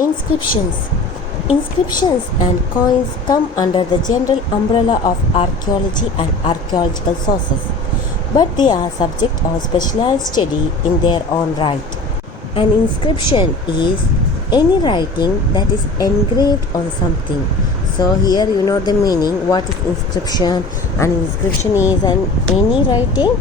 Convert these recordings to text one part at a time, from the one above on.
Inscriptions. Inscriptions and coins come under the general umbrella of archaeology and archaeological sources, but they are subject of specialized study in their own right. An inscription is any writing that is engraved on something. So here you know the meaning. What is inscription? An inscription is any writing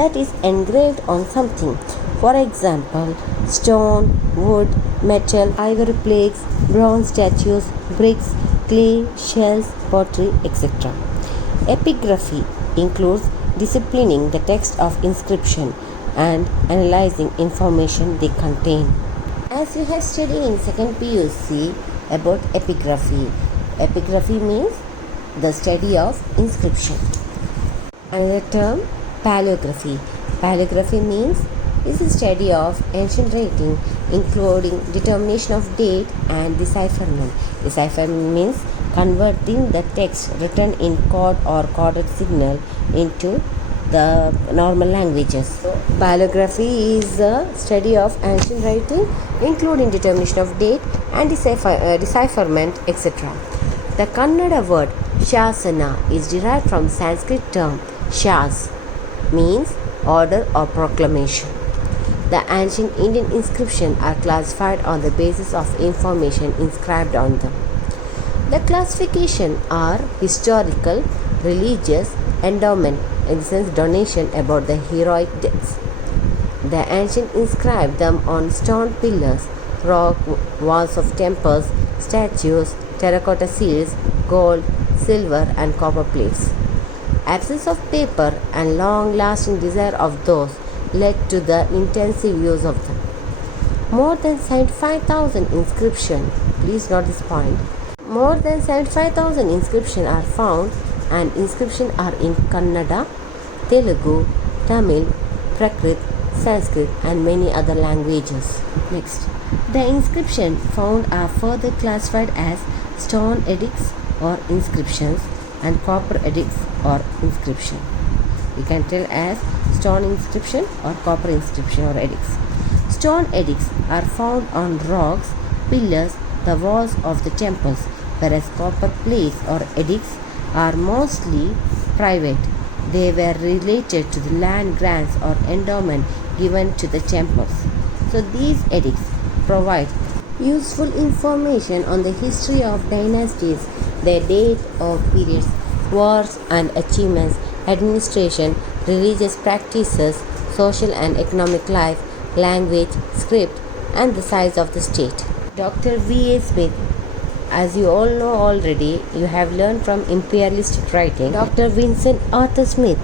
that is engraved on something. For example, stone, wood, metal, ivory plaques, bronze statues, bricks, clay, shells, pottery, etc. Epigraphy includes disciplining the text of inscription and analyzing information they contain. As we have studied in 2nd PUC about epigraphy. Epigraphy means the study of inscription. Another term, paleography. Paleography means is a study of ancient writing, including determination of date and decipherment. Decipherment means converting the text written in code or coded signal into the normal languages. So, paleography is a study of ancient writing, including determination of date and decipherment, etc. The Kannada word Shasana is derived from Sanskrit term Shas, means order or proclamation. The ancient Indian inscriptions are classified on the basis of information inscribed on them. The classification are historical, religious, endowment, in the sense donation about the heroic deaths. The ancient inscribed them on stone pillars, rock walls of temples, statues, terracotta seals, gold, silver and copper plates. Absence of paper and long-lasting desire of those led to the intensive use of them. More than 75,000 inscriptions, please note this point, more than 75,000 inscriptions are found, and inscriptions are in Kannada, Telugu, Tamil, Prakrit, Sanskrit and many other languages. Next, the inscriptions found are further classified as stone edicts or inscriptions and copper edicts or inscription. You can tell as stone inscription or copper inscription or edicts. Stone edicts are found on rocks, pillars, the walls of the temples, whereas copper plates or edicts are mostly private. They were related to the land grants or endowment given to the temples. So these edicts provide useful information on the history of dynasties, their date or periods, wars and achievements, administration, religious practices, social and economic life, language, script, and the size of the state. Dr. V.A. Smith, as you all know already, you have learned from imperialistic writing. Dr. Vincent Arthur Smith,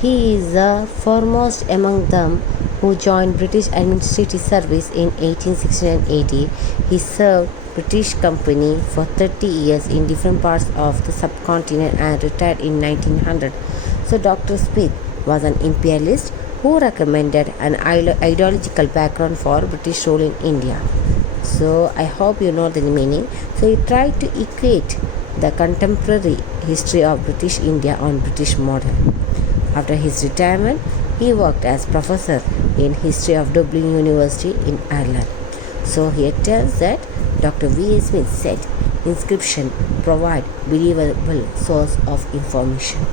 he is the foremost among them who joined British administrative service in 1860. He served British Company for 30 years in different parts of the subcontinent and retired in 1900. So Dr. Smith was an imperialist who recommended an ideological background for British rule in India. So I hope you know the meaning. So he tried to equate the contemporary history of British India on British model. After his retirement, he worked as professor in history of Dublin University in Ireland. So here tells that Dr. V.A. Smith said, inscription provide believable source of information.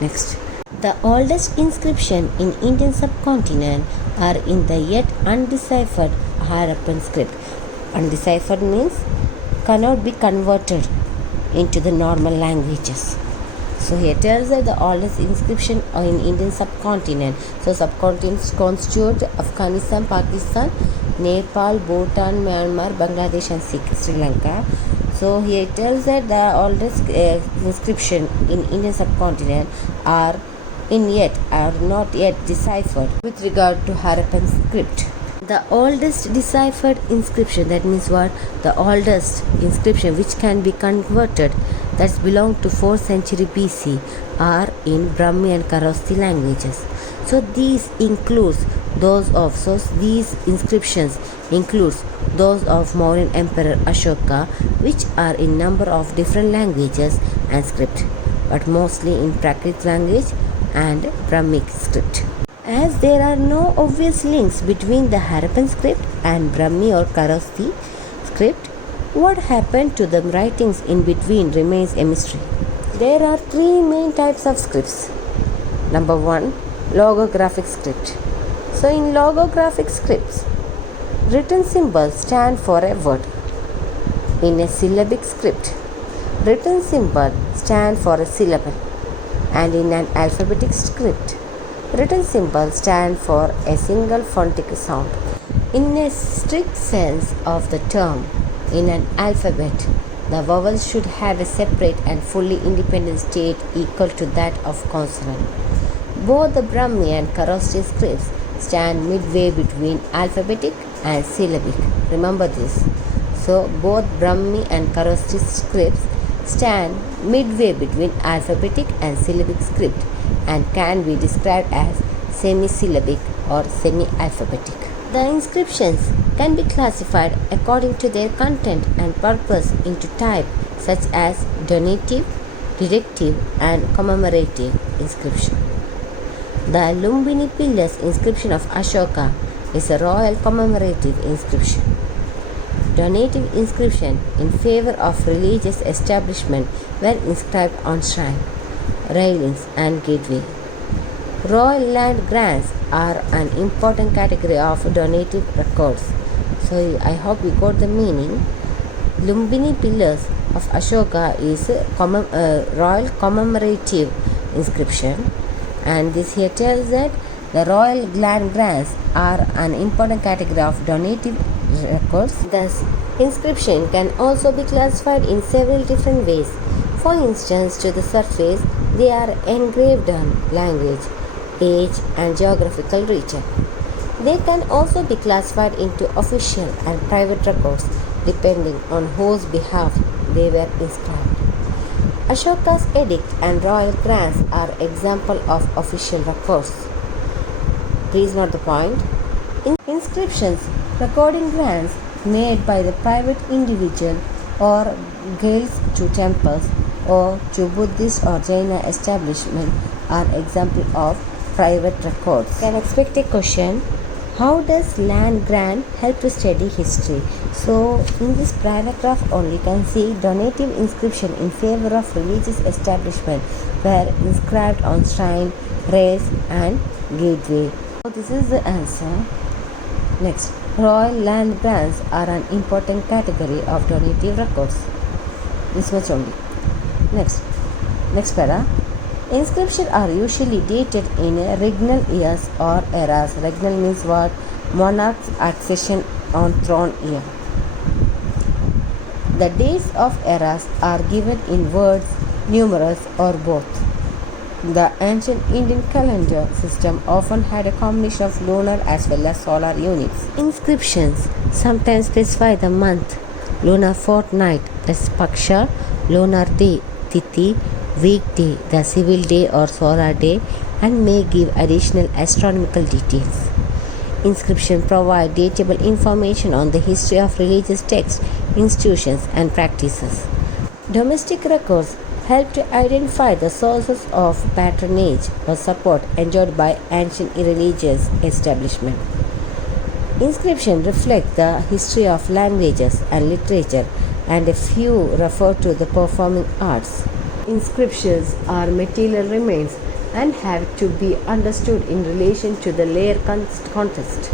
Next, the oldest inscription in Indian subcontinent are in the yet undeciphered Harappan script. Undeciphered means cannot be converted into the normal languages. So here tells that the oldest inscription in Indian subcontinent. So subcontinents constitute Afghanistan, Pakistan, Nepal, Bhutan, Myanmar, Bangladesh and Sri Lanka. So here it tells that the oldest inscription in Indian subcontinent are not yet deciphered with regard to Harappan script. The oldest deciphered inscription, that means what? The oldest inscription which can be converted, that belong to 4th century BC, are in Brahmi and Kharosthi languages. So these inscriptions includes those of Mauryan Emperor Ashoka, which are in number of different languages and script, but mostly in Prakrit language and Brahmic script. As there are no obvious links between the Harappan script and Brahmi or Kharosthi script, what happened to the writings in between remains a mystery. There are three main types of scripts. Number one, logographic script. So in logographic scripts, written symbols stand for a word. In a syllabic script, written symbol stand for a syllable. And in an alphabetic script, written symbols stand for a single phonetic sound. In a strict sense of the term, in an alphabet, the vowels should have a separate and fully independent state equal to that of consonant. Both the Brahmi and Kharosthi scripts stand midway between alphabetic and syllabic. Remember this. So both Brahmi and Kharosthi scripts stand midway between alphabetic and syllabic script and can be described as semi-syllabic or semi-alphabetic. The inscriptions can be classified according to their content and purpose into type such as donative, directive and commemorative inscription. The Lumbini Pillars inscription of Ashoka is a royal commemorative inscription. Donative inscription in favor of religious establishment were inscribed on shrine, railings and gateway. Royal land grants are an important category of donative records. So I hope you got the meaning. Lumbini Pillars of Ashoka is a royal commemorative inscription, and this here tells that the royal land grants are an important category of donative records. Thus, inscription can also be classified in several different ways. For instance, to the surface, they are engraved on language, age and geographical region. They can also be classified into official and private records depending on whose behalf they were inscribed. Ashoka's edict and royal grants are examples of official records. Please note the point. Inscriptions recording grants made by the private individual or guilds to temples or to Buddhist or Jaina establishment are examples of private records. Can expect a question: how does land grant help to study history? So in this paragraph only can see donative inscription in favor of religious establishment were inscribed on shrine, rails and gateway. So this is the answer. Next, royal land grants are an important category of donative records. This much only. Next para. Inscriptions are usually dated in regnal years or eras. Regnal means what? Monarch's accession on throne year. The dates of eras are given in words, numerals or both. The ancient Indian calendar system often had a combination of lunar as well as solar units. Inscriptions sometimes specify the month, lunar fortnight, that's Paksha, lunar day, Tithi, weekday, the civil day or solar day, and may give additional astronomical details. Inscriptions provide datable information on the history of religious texts, institutions, and practices. Domestic records help to identify the sources of patronage or support enjoyed by ancient religious establishment. Inscriptions reflect the history of languages and literature, and a few refer to the performing arts. Inscriptions are material remains and have to be understood in relation to the layer context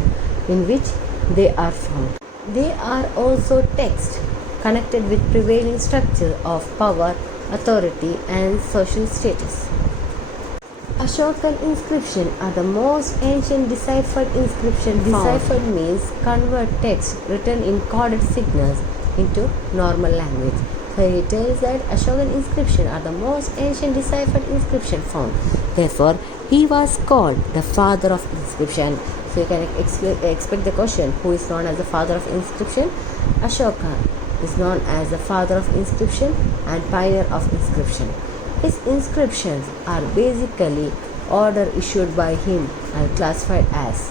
in which they are found. They are also text connected with prevailing structure of power, authority and social status. Ashokan inscription are the most ancient deciphered inscription found. Deciphered means convert text written in coded signals into normal language. So it tells that Ashokan inscription are the most ancient deciphered inscription found. Therefore, he was called the Father of Inscription. So you can expect the question: who is known as the Father of Inscription? Ashoka is known as the Father of Inscription and Pioneer of Inscription. His inscriptions are basically order issued by him and classified as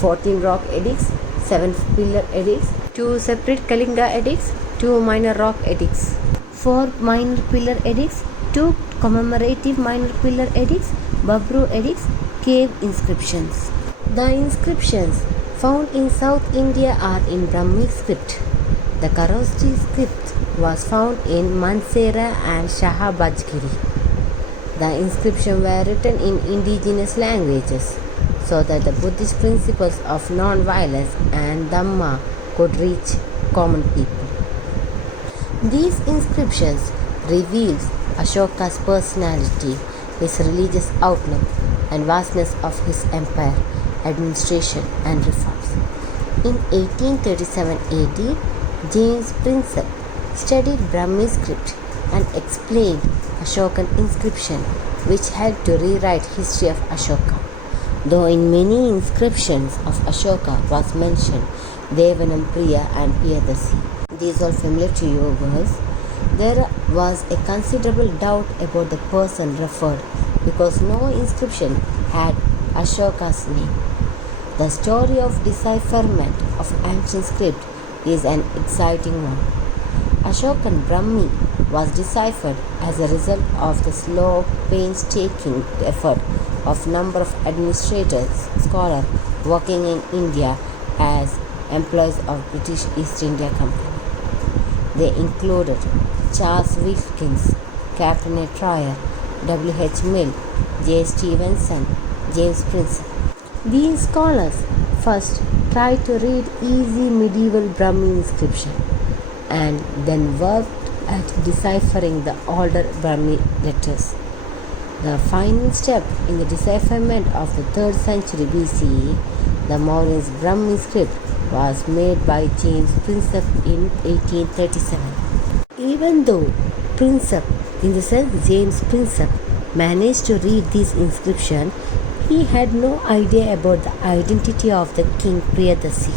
14 rock edicts, 7 pillar edicts, 2 separate Kalinga edicts, 2 minor rock edicts, 4 minor pillar edicts, 2 commemorative minor pillar edicts, Babru edicts, cave inscriptions. The inscriptions found in South India are in Brahmi script. The Kharosthi script was found in Mansehra and Shahabajgiri. The inscriptions were written in indigenous languages so that the Buddhist principles of non-violence and Dhamma could reach common people. These inscriptions reveal Ashoka's personality, his religious outlook, and vastness of his empire, administration, and reforms. In 1837 AD, James Prinsep studied Brahmi script and explained Ashokan Inscription, which helped to rewrite history of Ashoka. Though in many inscriptions of Ashoka was mentioned Devanampriya and Piyadasi. These are familiar to you girls. There was a considerable doubt about the person referred because no inscription had Ashoka's name. The story of decipherment of ancient script is an exciting one. Ashokan Brahmi was deciphered as a result of the slow, painstaking effort of number of administrators, scholars working in India as employees of British East India Company. They included Charles Wilkins, Captain Troyer, W.H. Mill, J. Stevenson, James Prinsep. These scholars first tried to read easy medieval Brahmi inscription and then worked at deciphering the older Brahmi letters. The final step in the decipherment of the 3rd century BCE, the Mauryan's Brahmi script, was made by James Prinsep in 1837. Even though Prinsep, in the sense James Prinsep, managed to read this inscription, he had no idea about the identity of the King Priyadasi.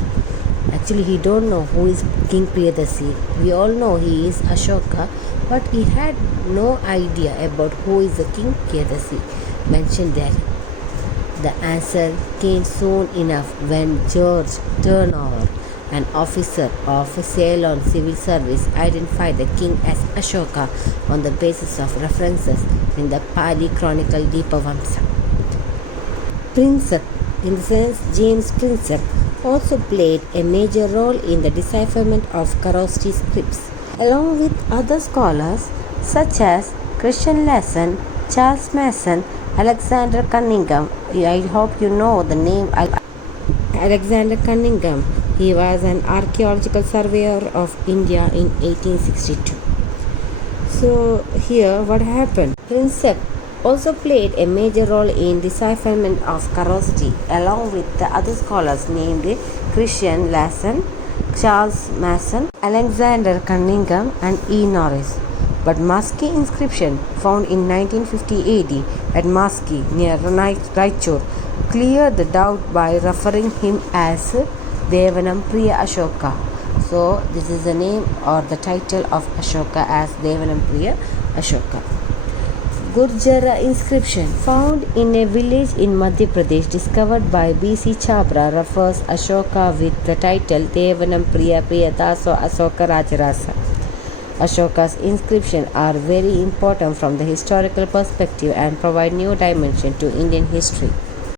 Actually, he don't know who is King Priyadasi. We all know he is Ashoka, but he had no idea about who is the King Priyadasi mentioned there. The answer came soon enough when George Turnover, an officer of Ceylon civil service, identified the king as Ashoka on the basis of references in the Pali Chronicle Deepavamsa. Prinsep, in the sense James Prinsep, also played a major role in the decipherment of Kharosthi scripts, along with other scholars such as Christian Lasson, Charles Mason, Alexander Cunningham. I hope you know the name Alexander Cunningham. He was an archaeological surveyor of India in 1862. So here what happened? Prinsep also played a major role in decipherment of Kharosthi along with the other scholars named Christian Lasson, Charles Mason, Alexander Cunningham and E. Norris. But Maski inscription found in 1950 AD at Maski near Raichur cleared the doubt by referring him as Devanampriya Ashoka. So this is the name or the title of Ashoka as Devanampriya Ashoka. Gurjara inscription found in a village in Madhya Pradesh discovered by B.C. Chhabra refers Ashoka with the title Devanampriya Priyadaso Asoka Rajarasa. Ashoka's inscriptions are very important from the historical perspective and provide new dimension to Indian history.